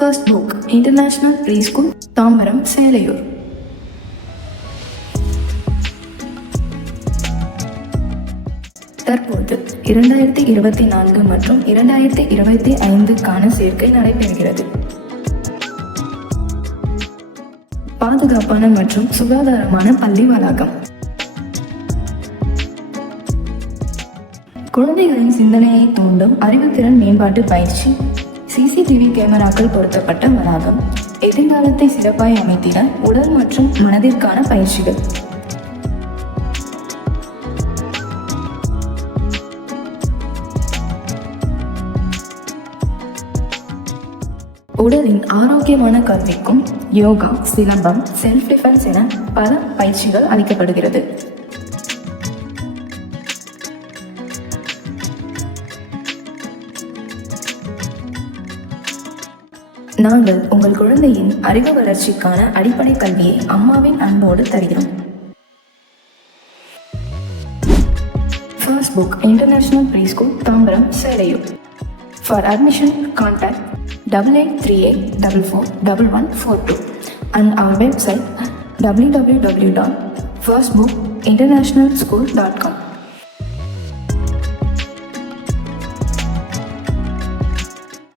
First book international pre school, Tambaram, Selaiyur. தற்போது 2024 மற்றும் 2025க்கான சேர்க்கை நடைபெறுகிறது. பாதுகாப்பான மற்றும் சுகாதாரமான பள்ளி வளாகம். குழந்தைகளின் சிந்தனையை தூண்டும் அறிவுத்திறன் மேம்பாட்டு பயிற்சி, CCTV கேமராக்கள் பொருத்தப்பட்ட வளாகம், எதிர்காலத்தை சிறப்பாய் அமைத்திட உடல் மற்றும் மனதிற்கான பயிற்சிகள். உடலின் ஆரோக்கியமான கல்விக்கும் யோகா, சிலம்பம், செல்ஃப் டிஃபென்ஸ் என பல பயிற்சிகள் அளிக்கப்படுகிறது. நாங்கள் உங்கள் குழந்தையின் அறிவு வளர்ச்சிக்கான அடிப்படை கல்வியை அம்மாவின் அன்போடு தருகிறோம். First book international pre school, Tambaram, Selaiyur. For admission, contact 8838441142 and our website www.firstbookinternationalschool.com.